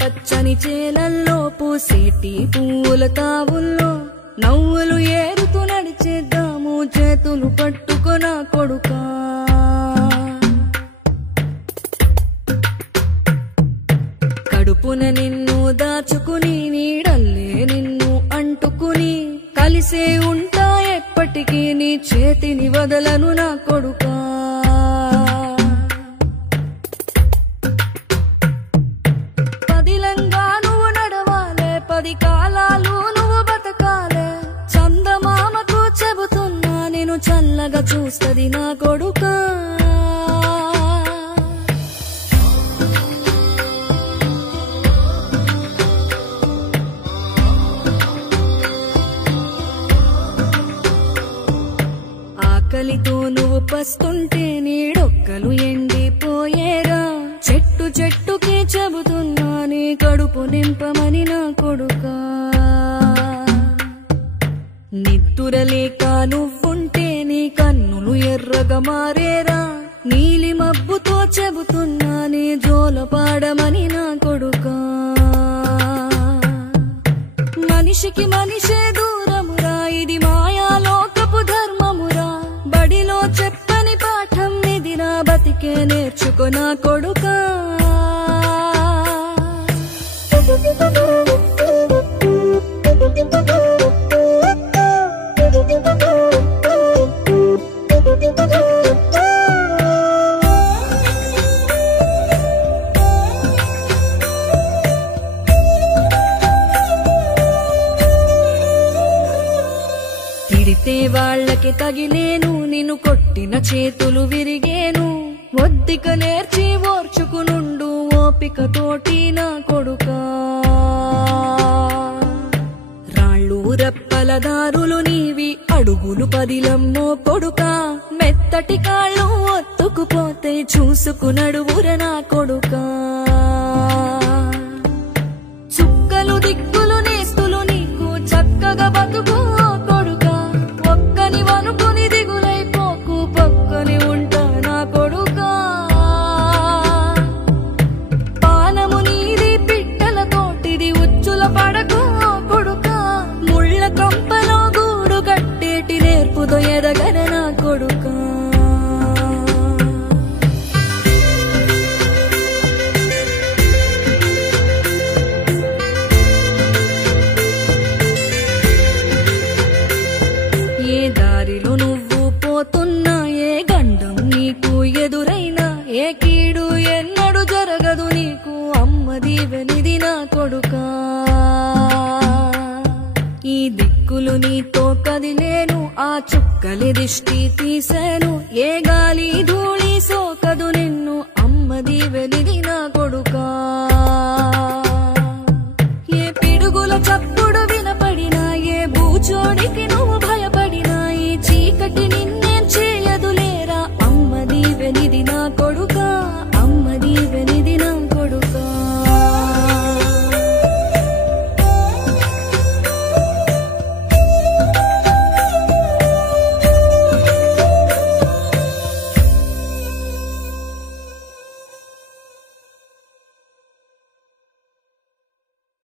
పచ్చని చేలల్లో పూసేటి పూల తావుల్లో నవ్వులు ఏరుతూ నడిచేద్దాము చేతులు పట్టుకొన కొడుకా. కడుపున నిన్ను దాచుకుని నీడల్లే నిన్ను అంటుకుని కలిసే ఉంటా ఎప్పటికీ నీ చేతిని వదలను నా కొడుకా. పదిలంగా నువ్వు నడవాలే, 10 కాలాలు నువ్వు బతకాలే. చందమామకు చెబుతున్నా నేను చల్లగా చూస్తది నా కొడుకా. ఆకలితో నువ్వు పస్తుంటే నీడొక్కలు ఎండిపోయేరా. చెట్టు చెట్టుకి చెబుతున్నా నీ కడుపు నింపమని నా కొడుకా. నిద్దురలేక నువ్వుంటే నీ కన్నులు ఎర్రగా మారేరా. నీలి మబ్బుతో చెబుతున్నా నీ జోల పాడమని నా కొడుకా. మనిషికి మనిషే దూరమురా, ఇది మాయాలోకపు ధర్మమురా. బడిలో చెప్పని పాఠం ఇదిరా, బతికే నేర్చుకో నా కొడుకా. తిడితే వాళ్ళకి తగిలేను, నిన్ను కొట్టిన చేతులు విరిగేను. ఒద్దిక నేర్చి ఓర్చుకునుండు ఓపిక తోటి నా కొడుకా. రాళ్ళు రప్పల దారులు నీవి, అడుగులు 10 లమ్మో కొడుకా. మెత్తటి కాళ్ళు ఒత్తుకుపోతే చూసుకునడువుర నా కొడుకా. చుక్కలు దిక్కులు నేస్తులు నీకు చక్కగా బతుకు కొడుకా. ఒక్కని వనుకుని దిగులైపోకు, పక్కని ఉంటా నా కొడుకా. పానము నీది పిట్టల తోటిది, ఉచ్చుల పడకు కొడుకా. ముళ్ళ కంపలో గూడు కట్టేటి నేర్పుతో ఎదగర నా కొడుకా. ఏ దారిలో నువ్వు పోతున్నా, ఏ గండం నీకు ఎదురైనా, ఏ కీడు ఎన్నడు జరగదు నీకు అమ్మ దీవెనిది నా కొడుకా. ఈ దిక్కులు నీతో కదిలేను, ఆ చుక్కలి దిష్టి తీసేను. ఏ గాలి ధూళి సోకదు నిన్ను అమ్మ దీవెని